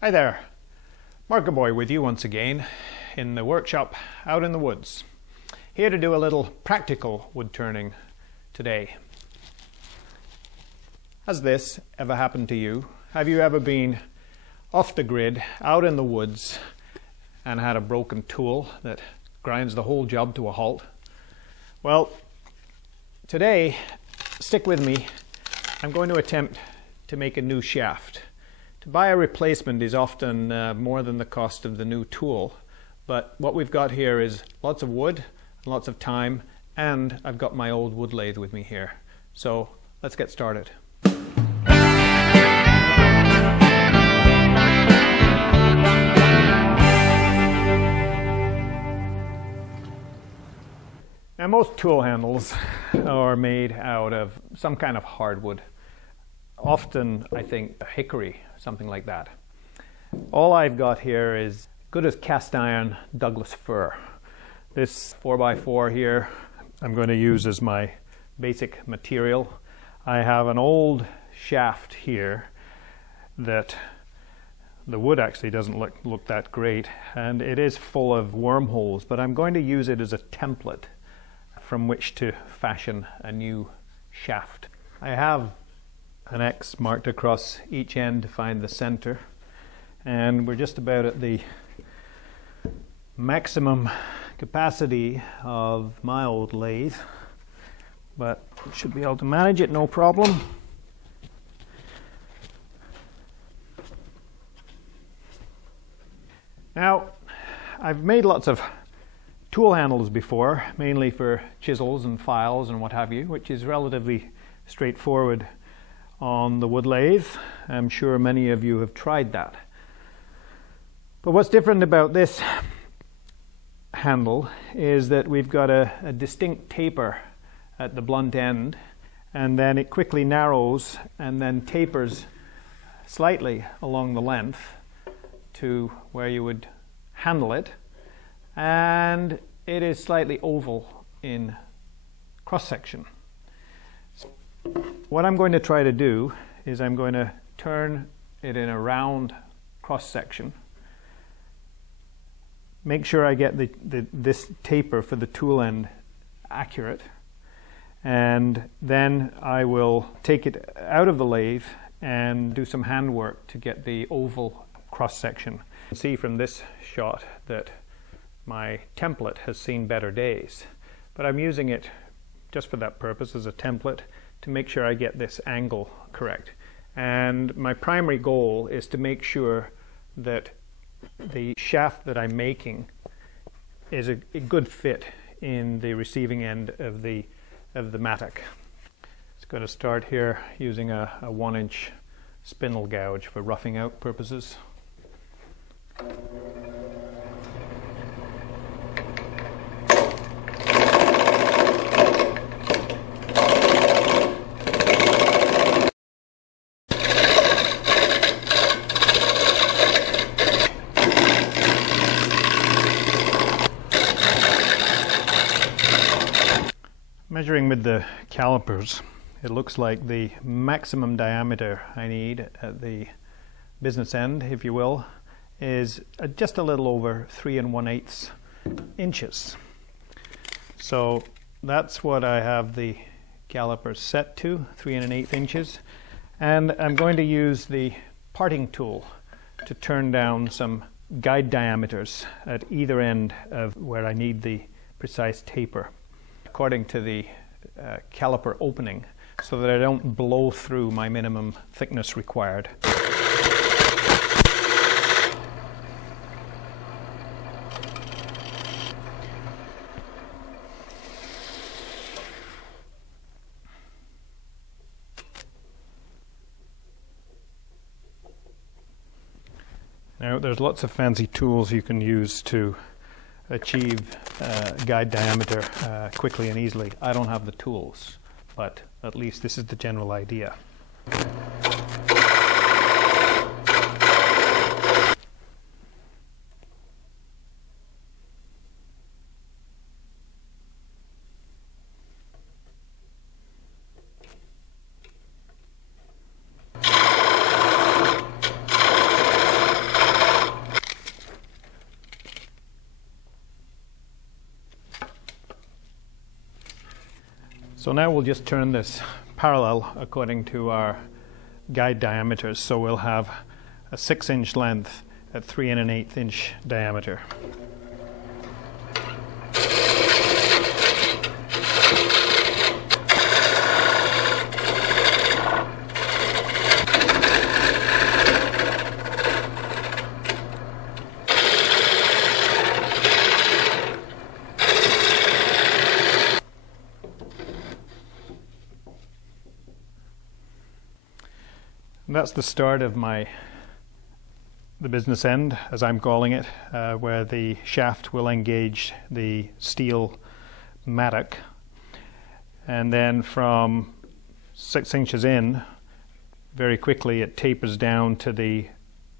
Hi there, Marker Boy with you once again in the workshop out in the woods. Here to do a little practical wood turning today. Has this ever happened to you? Have you ever been off the grid, out in the woods, and had a broken tool that grinds the whole job to a halt? Well, today, stick with me, I'm going to attempt to make a new shaft. To buy a replacement is often more than the cost of the new tool, but what we've got here is lots of wood, lots of time, and I've got my old wood lathe with me here. So let's get started. Now, most tool handles are made out of some kind of hardwood. Often, I think, hickory, something like that. All I've got here is good as cast iron Douglas fir. This 4x4 here I'm going to use as my basic material. I have an old shaft here that the wood actually doesn't look that great, and it is full of wormholes, but I'm going to use it as a template from which to fashion a new shaft. I have an X marked across each end to find the center, and we're just about at the maximum capacity of my old lathe, but should be able to manage it no problem. Now, I've made lots of tool handles before, mainly for chisels and files and what have you, which is relatively straightforward on the wood lathe. I'm sure many of you have tried that. But what's different about this handle is that we've got a distinct taper at the blunt end, and then it quickly narrows and then tapers slightly along the length to where you would handle it, and it is slightly oval in cross-section. What I'm going to try to do is I'm going to turn it in a round cross-section, make sure I get this taper for the tool end accurate, and then I will take it out of the lathe and do some handwork to get the oval cross-section. You can see from this shot that my template has seen better days, but I'm using it just for that purpose as a template to make sure I get this angle correct. And my primary goal is to make sure that the shaft that I'm making is a good fit in the receiving end of the mattock. It's going to start here using a 1-inch spindle gouge for roughing out purposes. Measuring with the calipers, it looks like the maximum diameter I need at the business end, if you will, is just a little over 3 1/8 inches. So that's what I have the calipers set to, 3 1/8 inches. And I'm going to use the parting tool to turn down some guide diameters at either end of where I need the precise taper, according to the caliper opening, so that I don't blow through my minimum thickness required. Now, there's lots of fancy tools you can use to achieve guide diameter quickly and easily. I don't have the tools, but at least this is the general idea. So now we'll just turn this parallel according to our guide diameters. So we'll have a 6-inch length at 3 1/8 inch diameter. And that's the start of the business end, as I'm calling it, where the shaft will engage the steel mattock. And then from 6 inches in, very quickly it tapers down to the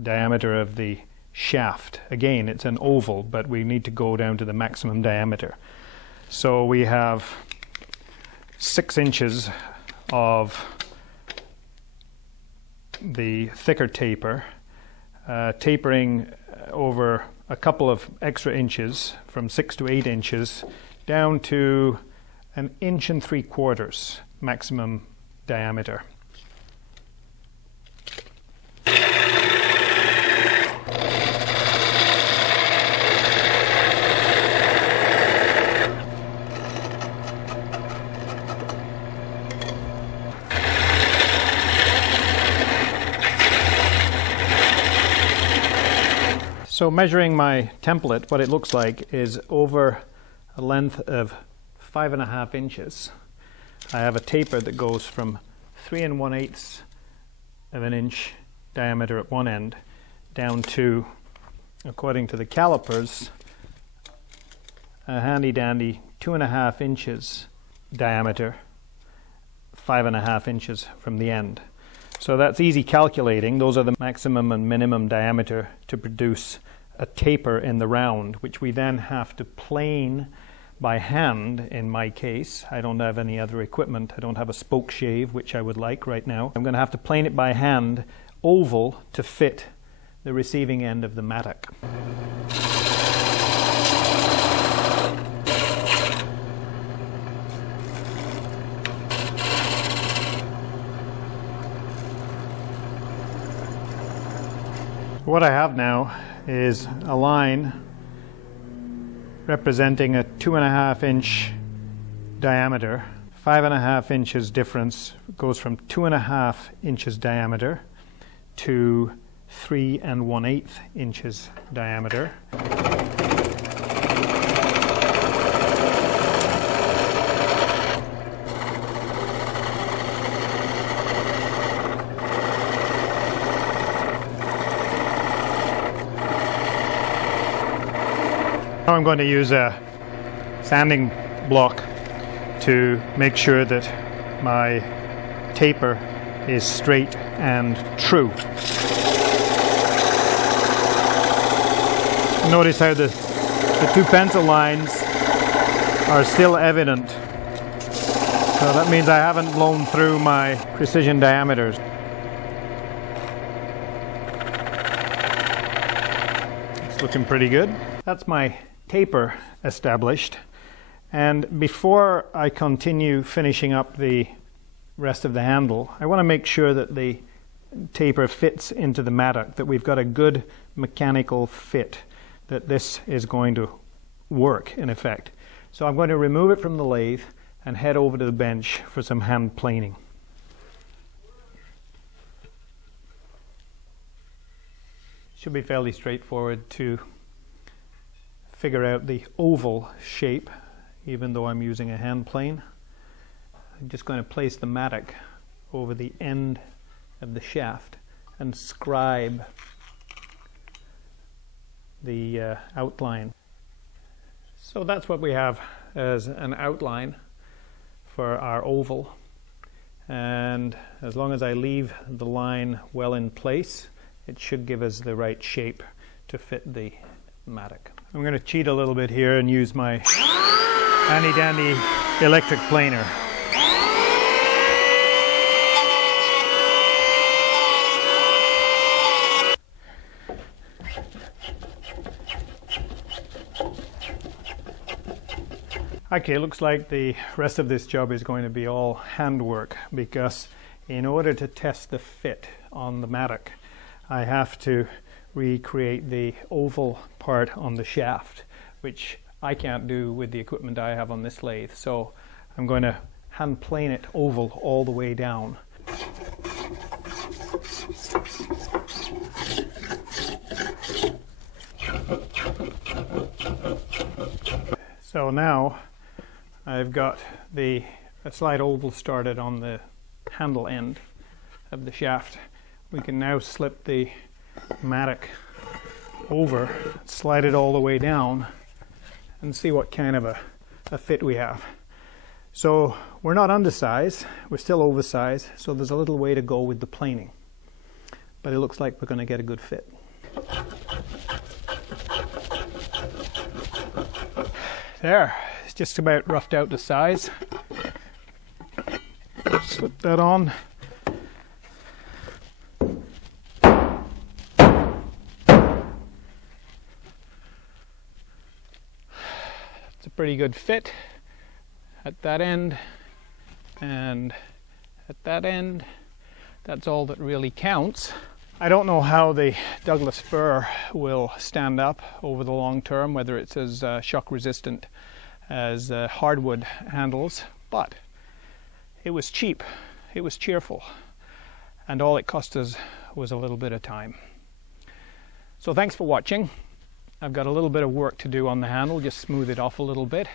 diameter of the shaft. Again, it's an oval, but we need to go down to the maximum diameter. So we have 6 inches of the thicker taper, tapering over a couple of extra inches from 6 to 8 inches down to 1 3/4 maximum diameter. So measuring my template, what it looks like is over a length of 5 1/2 inches. I have a taper that goes from 3 1/8 of an inch diameter at one end down to, according to the calipers, a handy dandy 2 1/2 inches diameter, 5 1/2 inches from the end. So that's easy calculating. Those are the maximum and minimum diameter to produce a taper in the round, which we then have to plane by hand. In my case, I don't have any other equipment. I don't have a spoke shave, which I would like right now. I'm going to have to plane it by hand, oval, to fit the receiving end of the mattock. What I have now is a line representing a 2 1/2 inch diameter. 5 1/2 inches difference goes from 2 1/2 inches diameter to 3 1/8 inches diameter. Now I'm going to use a sanding block to make sure that my taper is straight and true. Notice how the two pencil lines are still evident. So that means I haven't blown through my precision diameters. It's looking pretty good. That's my taper established, and before I continue finishing up the rest of the handle, I want to make sure that the taper fits into the mattock, that we've got a good mechanical fit, that this is going to work in effect. So I'm going to remove it from the lathe and head over to the bench for some hand planing. Should be fairly straightforward to figure out the oval shape, even though I'm using a hand plane. I'm just going to place the mattock over the end of the shaft and scribe the outline. So that's what we have as an outline for our oval, and as long as I leave the line well in place, it should give us the right shape to fit the mattock. I'm going to cheat a little bit here and use my handy dandy electric planer. Okay, it looks like the rest of this job is going to be all handwork, because in order to test the fit on the mattock, I have to recreate the oval part on the shaft, which I can't do with the equipment I have on this lathe. So I'm going to hand plane it oval all the way down. So now I've got a slight oval started on the handle end of the shaft. We can now slip the mattock over, slide it all the way down, and see what kind of a fit we have. So we're not undersized, we're still oversized, so there's a little way to go with the planing. But it looks like we're going to get a good fit. There, it's just about roughed out to size. Slip that on. It's a pretty good fit at that end and at that end. That's all that really counts. I don't know how the Douglas fir will stand up over the long term, whether it's as shock resistant as hardwood handles, but it was cheap, it was cheerful, and all it cost us was a little bit of time. So thanks for watching. I've got a little bit of work to do on the handle, just smooth it off a little bit,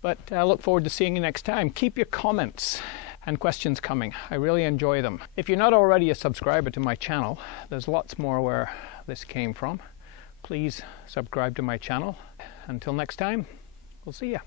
but I look forward to seeing you next time. Keep your comments and questions coming. I really enjoy them. If you're not already a subscriber to my channel, there's lots more where this came from. Please subscribe to my channel. Until next time, we'll see ya.